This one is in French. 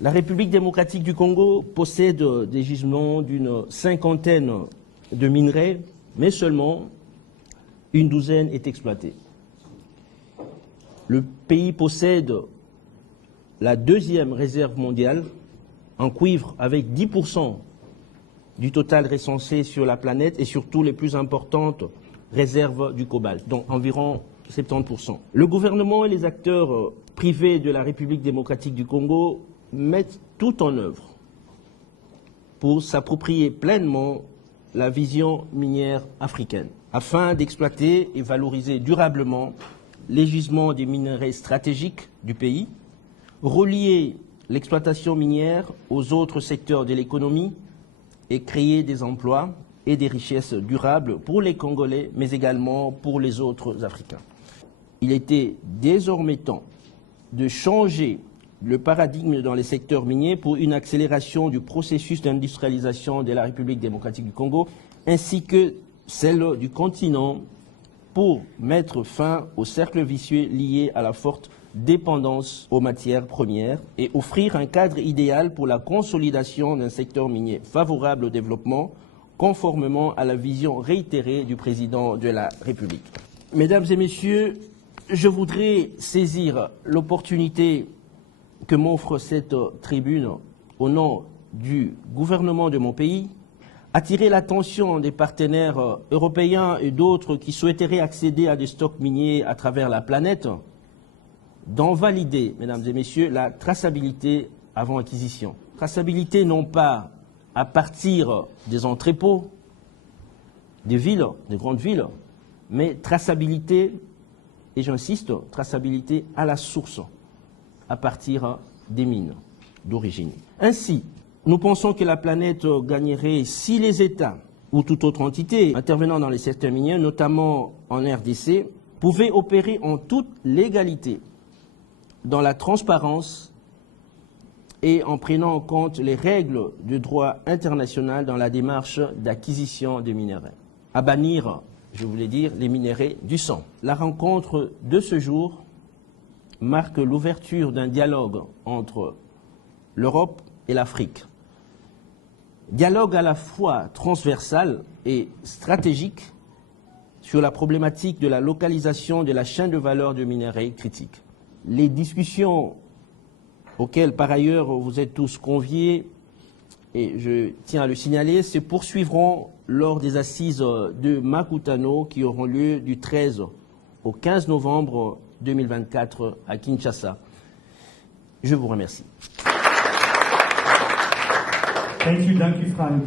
La République démocratique du Congo possède des gisements d'une cinquantaine de minerais, mais seulement une douzaine est exploitée. Le pays possède la deuxième réserve mondiale en cuivre avec 10% du total recensé sur la planète et surtout les plus importantes réserves du cobalt, donc environ 70%. Le gouvernement et les acteurs privés de la République démocratique du Congo mettent tout en œuvre pour s'approprier pleinement la vision minière africaine, afin d'exploiter et valoriser durablement les gisements des minerais stratégiques du pays, relier l'exploitation minière aux autres secteurs de l'économie et créer des emplois et des richesses durables pour les Congolais, mais également pour les autres Africains. Il était désormais temps de changer le paradigme dans les secteurs miniers pour une accélération du processus d'industrialisation de la République démocratique du Congo, ainsi que celle du continent, pour mettre fin au cercle vicieux lié à la forte dépendance aux matières premières et offrir un cadre idéal pour la consolidation d'un secteur minier favorable au développement, conformément à la vision réitérée du président de la République. Mesdames et messieurs, je voudrais saisir l'opportunité que m'offre cette tribune au nom du gouvernement de mon pays, attirer l'attention des partenaires européens et d'autres qui souhaiteraient accéder à des stocks miniers à travers la planète, d'en valider, mesdames et messieurs, la traçabilité avant acquisition. Traçabilité non pas à partir des entrepôts, des villes, des grandes villes, mais traçabilité, et j'insiste, traçabilité à la source, à partir des mines d'origine. Ainsi, nous pensons que la planète gagnerait si les États ou toute autre entité intervenant dans les secteurs miniers, notamment en RDC, pouvaient opérer en toute légalité, dans la transparence et en prenant en compte les règles du droit international dans la démarche d'acquisition des minerais. À bannir, je voulais dire, les minerais du sang. La rencontre de ce jour marque l'ouverture d'un dialogue entre l'Europe et l'Afrique. Dialogue à la fois transversal et stratégique sur la problématique de la localisation de la chaîne de valeur de minerais critiques. Les discussions auxquelles par ailleurs vous êtes tous conviés, et je tiens à le signaler, se poursuivront lors des assises de Makutano qui auront lieu du 13 au 15 novembre 2024 à Kinshasa. Je vous remercie. Thank you, Frank.